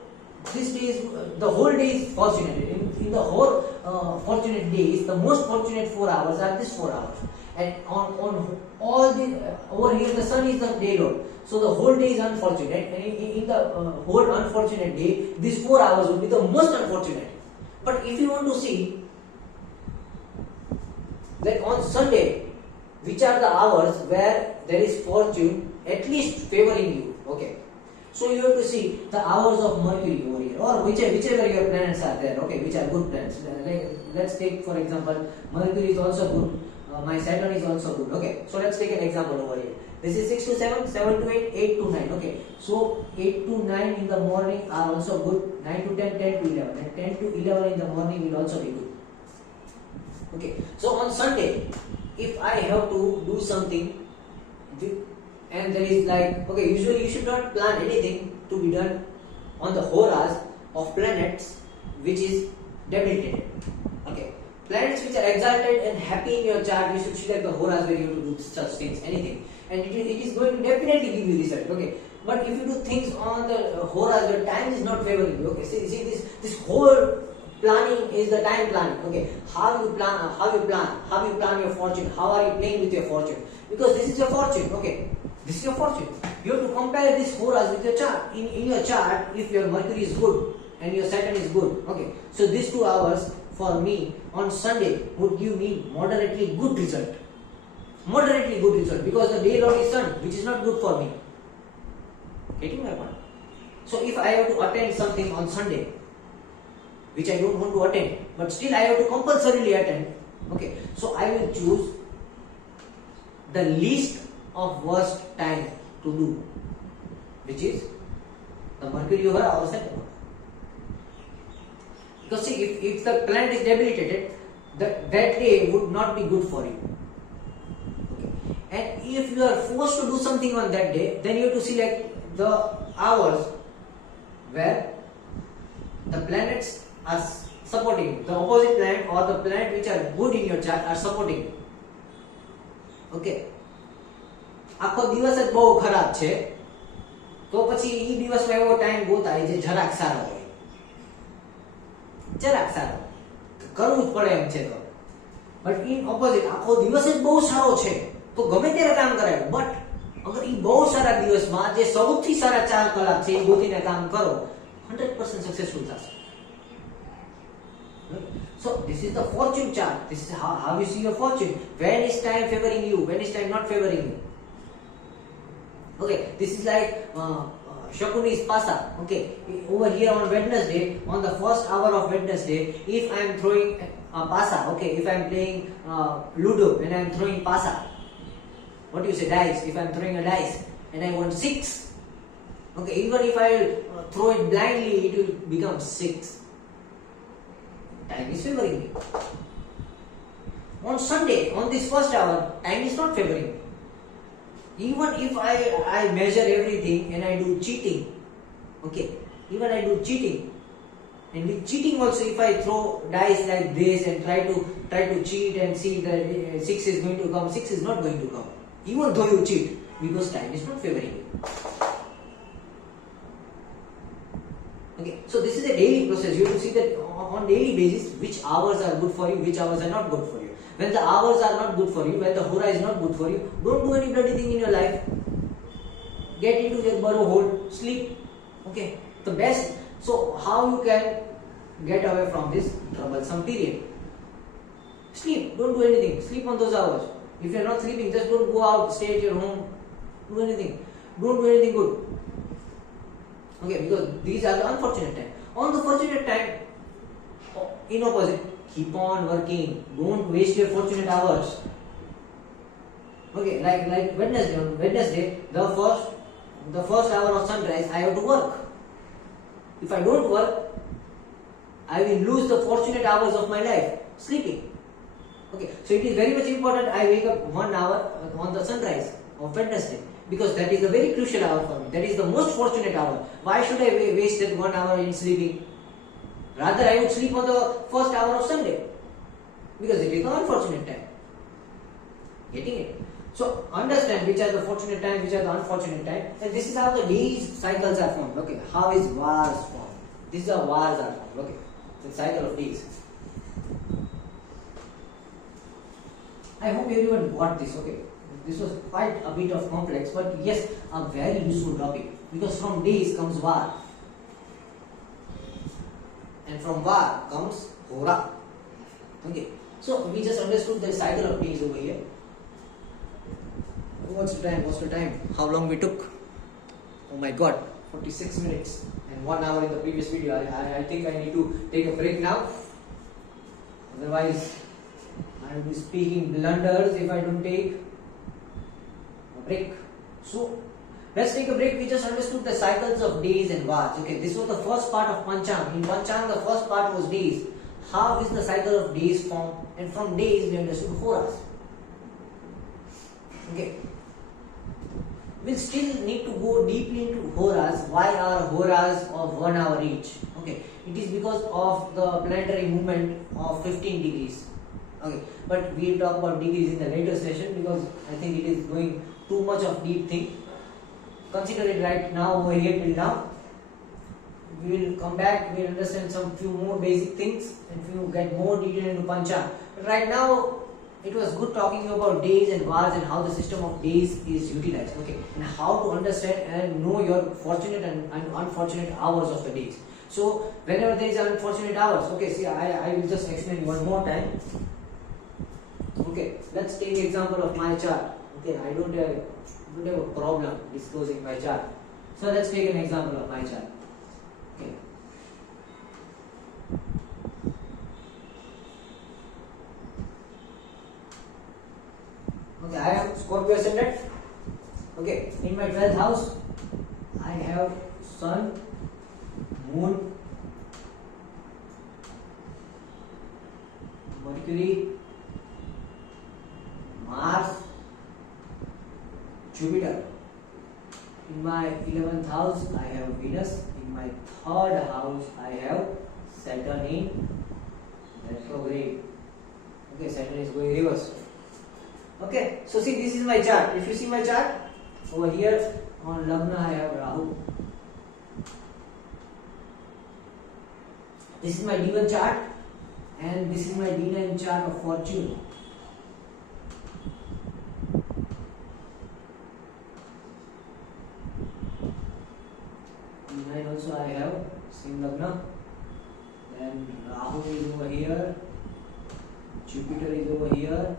this day is, the whole day is fortunate. In the whole fortunate days, the most fortunate 4 hours are these 4 hours. And on all the over here, the sun is the day lord. So the whole day is unfortunate. And in the whole unfortunate day, these 4 hours will be the most unfortunate. But if you want to see that on Sunday, which are the hours where there is fortune at least favoring you, okay. So you have to see the hours of Mercury over here, or whichever your planets are there, okay, which are good planets. Let's take for example, Mercury is also good. My Saturn is also good. Okay, so let's take an example over here. This is 6 to 7, 7 to 8, 8 to 9. Okay, so 8 to 9 in the morning are also good. 9 to 10, 10 to 11, and 10 to 11 in the morning will also be good. Okay, so on Sunday, if I have to do something, and there is like, okay, usually you should not plan anything to be done on the horas of planets which is debilitated. Okay. Planets which are exalted and happy in your chart, you should select the horas where you have to do such things, anything. And it is going to definitely give you result, okay. But if you do things on the horas where time is not favoring you, okay, see this whole planning is the time planning, okay. How you plan your fortune, how are you playing with your fortune? Because this is your fortune, okay. This is your fortune. You have to compare this horas with your chart. In your chart, if your Mercury is good and your Saturn is good, okay. So these 2 hours for me on Sunday would give me moderately good result. Moderately good result because the day lord is Sun, which is not good for me. Getting my point? So if I have to attend something on Sunday, which I don't want to attend, but still I have to compulsorily attend, okay, so I will choose the least of worst time to do, which is the Mercury Hora or Saturn. Because see, if the planet is debilitated, that day would not be good for you. Okay. And if you are forced to do something on that day, then you have to select the hours where the planets are supporting you. The opposite planet or the planet which are good in your chart are supporting you. Okay. આખો દિવસ જ બહુ ખરાબ છે તો પછી ઈ દિવસમાં એવો ટાઈમ ગોતાય જે જરાક સારો હોય, જરાક સારો કરવું જ પડે એમ છે તો. બટ ઇન ઓપોઝિટ આખો દિવસ જ બહુ સારો છે તો ગમે ત્યારે કામ કરાય. બટ અગર ઈ બહુ સારા દિવસમાં જે સૌથી સારા 4 કલાક છે એ ગોતીને કામ કરો, 100% સક્સેસફુલ થશે. So this is the fortune chart. This is how you see your fortune. When is time favoring you? When is time not favoring you? Okay, this is like Shakuni's Pasa. Okay, over here on Wednesday, on the first hour of Wednesday, if I am throwing Pasa, okay, if I am playing Ludo and I am throwing Pasa, what do you say, dice? If I am throwing a dice and I want 6, okay, even if I throw it blindly, it will become 6. Time is favoring me. On Sunday, on this first hour, time is not favoring me. Even if I measure everything and I do cheating, okay, even I do cheating, and with cheating also if I throw dice like this and try to try to cheat and see that 6 is going to come, 6 is not going to come. Even though you cheat, because time is not favoring you. Okay, so this is a daily process. You have to see that on daily basis which hours are good for you, which hours are not good for you. When the hours are not good for you, when the hora is not good for you, don't do any bloody thing in your life. Get into your burrow hole, sleep. Okay, the best. So how you can get away from this troublesome period? Sleep. Don't do anything. Sleep on those hours. If you are not sleeping, just don't go out. Stay at your home. Do anything. Don't do anything good. Okay, because these are the unfortunate time. On the fortunate time, in opposite, keep on working. Don't waste your fortunate hours. Okay, like Wednesday. On Wednesday, the first hour of sunrise, I have to work. If I don't work, I will lose the fortunate hours of my life sleeping. Okay, so it is very much important I wake up 1 hour on the sunrise of Wednesday, because that is the very crucial hour for me. That is the most fortunate hour. Why should I waste that 1 hour in sleeping? Rather, I would sleep on the first hour of Sunday, because it is the unfortunate time. Getting it? So understand which are the fortunate time, which are the unfortunate time, and this is how the days cycles are formed. Okay, how is vars formed? This is how vars are formed. Okay, the cycle of days. I hope everyone got this. Okay, this was quite a bit of complex, but yes, a very useful topic, because from days comes var, and from var comes hora. Okay, so we just understood the cycle of days over here. What's the time? What's the time? How long we took? Oh my god, 46 minutes and 1 hour in the previous video. I think I need to take a break now. Otherwise, I will be speaking blunders if I don't take a break. So, let's take a break. We just understood the cycles of days and vars. Okay, this was the first part of Panchang. In Panchang, the first part was days. How is the cycle of days formed? And from days, we understood horas. Okay. We'll still need to go deeply into horas. Why are horas of 1 hour each? Okay, it is because of the planetary movement of 15 degrees. Okay, but we'll talk about degrees in the later session, because I think it is going too much of deep thing. Consider it right now over here till now. We will come back, we will understand some few more basic things, and we will get more detail into Panchang. But right now, it was good talking about days and vars and how the system of days is utilized. Okay, and how to understand and know your fortunate and unfortunate hours of the days. So whenever there is unfortunate hours, okay, see, I will just explain one more time. Okay, let's take example of my chart. Okay, I don't have a problem disclosing my chart. So let's take an example of my chart. Okay. Okay, I have Scorpio ascendant. Okay, in my 12th house, I have Sun, Moon, Mercury, Mars, Jupiter. In my 11th house, I have Venus. In my 3rd house, I have Saturn in retrograde. Okay, Saturn is going reverse. Okay, so see, this is my chart. If you see my chart, over here on Lagna I have Rahu. This is my D1 chart, and this is my D9 chart of fortune. D9 also I have same Lagna. Then Rahu is over here, Jupiter is over here,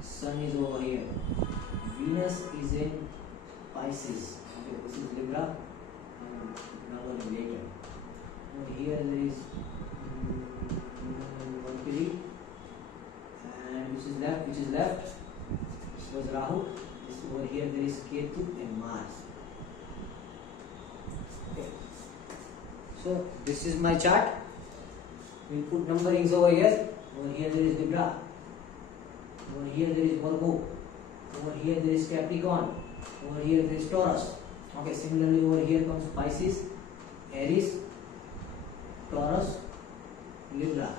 Sun is over here, Venus is in Pisces. Okay, this is Libra, and another later. Over here there is Mercury, and which is left. This was Rahu. This over here there is Ketu and Mars. Okay. So this is my chart. We'll put numberings over here. Over here there is Libra. Over here there is Virgo. Over here there is Capricorn. Over here there is Taurus. Okay, similarly over here comes Pisces, Aries, Taurus, Libra.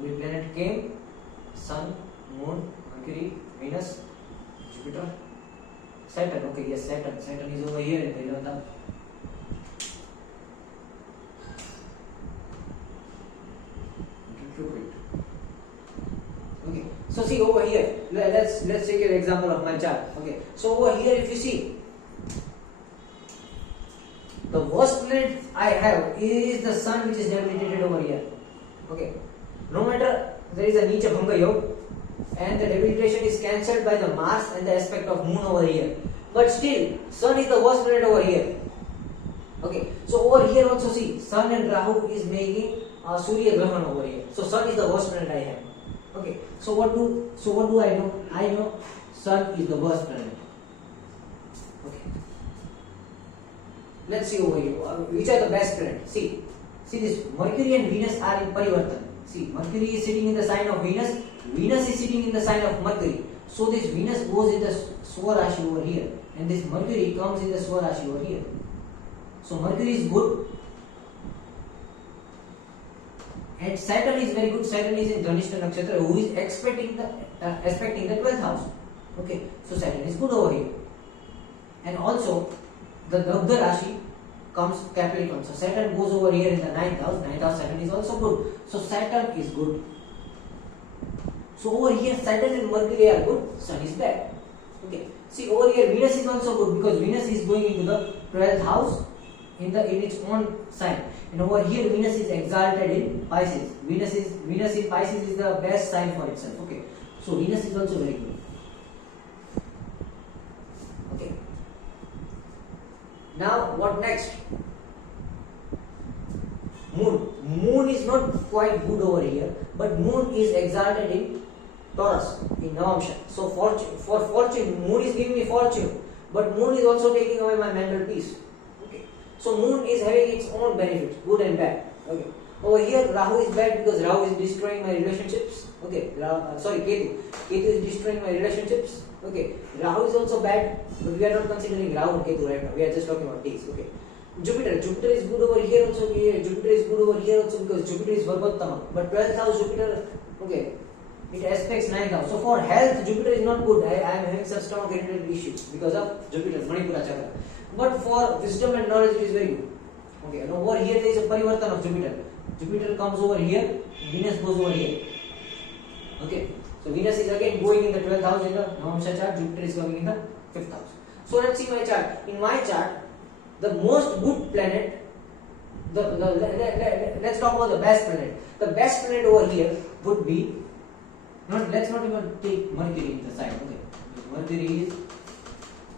Only planet came: Sun, Moon, Mercury, Venus, Jupiter, Saturn. Okay, yes, Saturn. Saturn is over here in the 11th house. Okay, so see over here. Let's take an example of my chart. Okay, so over here, if you see, the worst planet I have is the Sun, which is debilitated over here. Okay, no matter there is a Nicha Bhanga Yoga, and the debilitation is cancelled by the Mars and the aspect of Moon over here. But still, Sun is the worst planet over here. Okay, so over here also see, Sun and Rahu is making Surya Grahan over here. So Sun is the worst planet I have. Okay, so what do I know? I know Sun is the worst planet. Okay, let's see over here. Which are the best planets? See this Mercury and Venus are in Parivartan. See, Mercury is sitting in the sign of Venus. Venus is sitting in the sign of Mercury. So this Venus goes in the Swarashi over here, and this Mercury comes in the Swarashi over here. So Mercury is good, and Saturn is very good. Saturn is in Dhanishta Nakshatra, who is aspecting the 12th house. Okay, so Saturn is good over here, and also the Dagda Rashi comes Capricorn. So Saturn goes over here in the 9th house. 9th house Saturn is also good. So Saturn is good. So over here Saturn and Mercury are good. Sun is bad. Okay. See over here Venus is also good because Venus is going into the 12th house in its own sign. And over here Venus is exalted in Pisces. Venus in Pisces is the best sign for itself. Okay. So Venus is also very good. Okay. Now what next? Moon. Moon is not quite good over here, but Moon is exalted in Taurus, in Navamsha. So for fortune, Moon is giving me fortune, but Moon is also taking away my mental peace. Okay. So Moon is having its own benefits, good and bad. Okay. Over here Rahu is bad because Rahu is destroying my relationships. Okay. Ketu. Ketu is destroying my relationships. Okay. Rahu is also bad, but we are not considering Rahu and Ketu right now. We are just talking about these. Okay. Jupiter is good over here also. Jupiter is good over here also because Jupiter is Vargottama. But 12th house Jupiter, okay, it aspects 9th house. So for health, Jupiter is not good. I am having some stomach related issues because of Jupiter, Manipura Chakra. But for wisdom and knowledge, it is very good. Okay, now over here there is a Parivartan of Jupiter. Jupiter comes over here, Venus goes over here. Okay, so Venus is again going in the 12th house in the Navamsha chart. Jupiter is coming in the 5th house. So let's see my chart. In my chart, the most good planet, let's talk about the best planet. The best planet over here would be, let's not even take Mercury in the side. Okay, Mercury is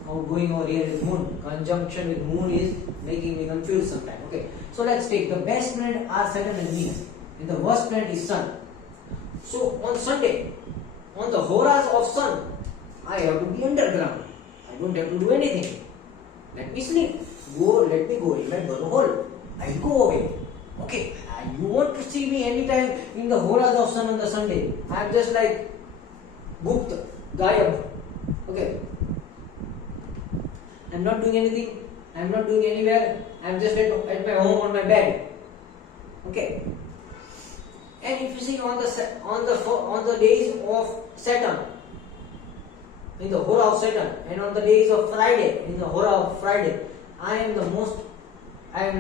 going over here with Moon. Conjunction with Moon is making me confused sometimes. Okay, so let's take the best planet are Saturn and Venus, and the worst planet is Sun. So on Sunday, on the horas of Sun, I have to be underground. I don't have to do anything. Let me sleep. Let me go in my burrow hole. I go away. Okay, you want to see me anytime in the horas of Sun on the Sunday. I am just like Gupta, Gayab. Okay. I am not doing anything. I am not doing anywhere. I am just at my home on my bed. Okay. And if you see on the days of Saturn, in the hora of Saturn, and on the days of Friday, in the hora of Friday, I am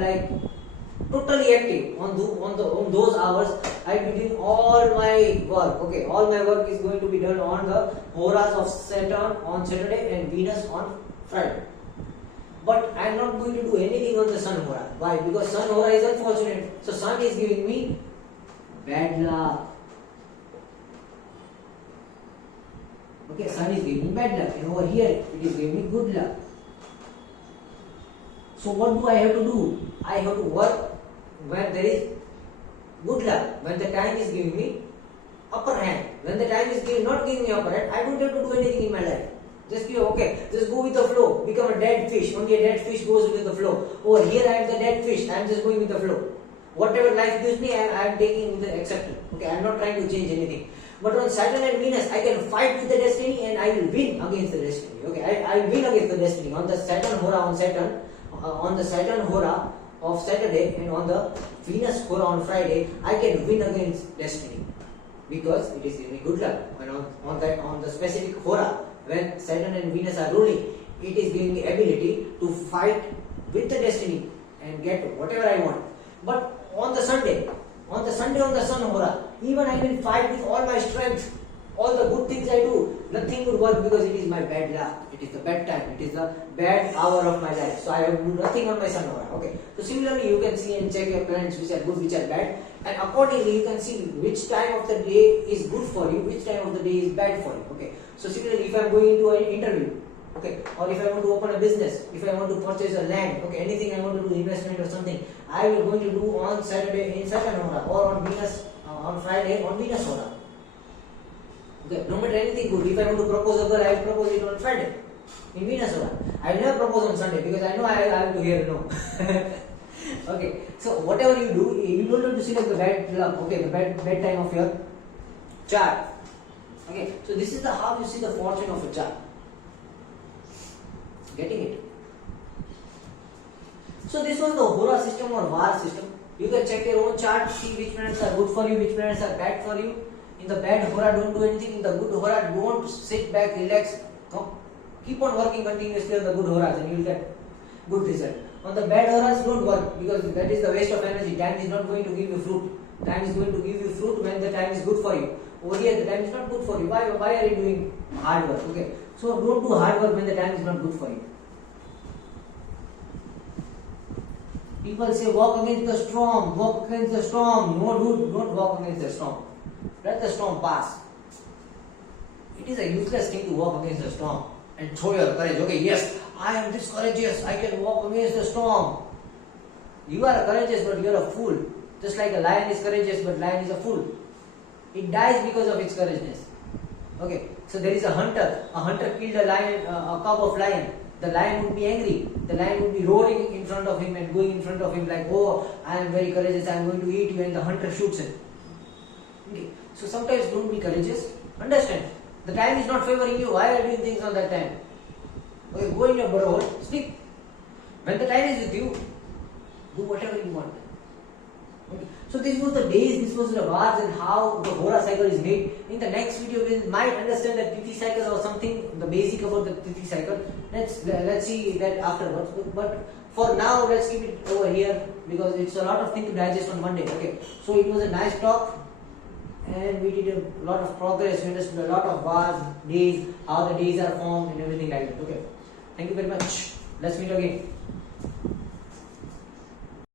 like totally active on those hours. I will be doing all my work. Okay, all my work is going to be done on the horas of Saturn on Saturday and Venus on Friday. But I am not going to do anything on the Sun hora. Why? Because Sun hora is unfortunate. So Sun is giving me bad luck. Okay, Sun is giving me bad luck, and over here it is giving me good luck. So what do I have to do? I have to work when there is good luck, when the time is giving me upper hand. When the time is not giving me upper hand, I don't have to do anything in my life. Just go with the flow. Become a dead fish. Only a dead fish goes with the flow. Over here I am the dead fish. I am just going with the flow. Whatever life gives me, I am taking the acceptance. Okay, I am not trying to change anything. But on Saturn and Venus, I can fight with the destiny and I will win against the destiny. Okay, I will win against the destiny. On the Saturn hora on the Saturn hora of Saturday and on the Venus hora on Friday, I can win against destiny. because it is giving good luck. And on the specific hora, when Saturn and Venus are ruling, it is giving me ability to fight with the destiny and get whatever I want. But on the Sunday on the Sun hora, even I will fight with all my strength, all the good things I do, nothing would work because it is my bad luck. It is the bad time. It is the bad hour of my life. So I have to do nothing on my Sun hora. Okay. So similarly, you can see and check your planets which are good, which are bad, and accordingly you can see which time of the day is good for you, which time of the day is bad for you. Okay. So similarly, if I am going into an interview, okay, or if I want to open a business, if I want to purchase a land, okay, anything I want to do, investment or something, I will going to do on Saturday in Saturn hora, or on Venus on Friday on Venus hora. Okay, no matter anything good. If I want to propose a girl, I will propose it on Friday in Venus hora. I will never propose on Sunday because I know I have to hear no. Okay, so whatever you do, you don't have to select the bad luck. Okay, the bad time of your chart. Okay, so this is the how you see the fortune of a chart. Getting it? So this was the hora system or var system. You can check your own chart, see which planets are good for you, which planets are bad for you. In the bad hora, don't do anything. In the good hora, don't sit back, relax. Keep on working continuously on the good horas and you will get good result. On the bad horas, don't work because that is the waste of energy. Time is not going to give you fruit. Time is going to give you fruit when the time is good for you. Over here, the time is not good for you. Why are you doing hard work? Okay, so don't do hard work when the time is not good for you. People say walk against the storm, walk against the storm. No, dude, don't walk against the storm. Let the storm pass. It is a useless thing to walk against the storm and show your courage. Okay, yes, I am this courageous. I can walk against the storm. You are courageous, but you are a fool. Just like a lion is courageous, but lion is a fool. It dies because of its courageousness. Okay, so there is a hunter. A hunter killed a lion, a cub of lion. The lion would be angry. The lion would be roaring in front of him and going in front of him like, oh, I am very courageous, I am going to eat you, and the hunter shoots him. Okay. So sometimes don't be courageous. Understand, the time is not favoring you. Why are you doing things on that time? Okay, go in your burrow, sleep. When the time is with you, do whatever you want. Okay. So this was the days, this was the vars and how the hora cycle is made. In the next video, we might understand the Tithi cycle or something, the basic about the Tithi cycle. Let's see that afterwards. But for now, let's keep it over here because it's a lot of things to digest on Monday. Okay. So it was a nice talk, and we did a lot of progress. We understood a lot of vars, days, how the days are formed, and everything like that. Okay. Thank you very much. Let's meet again.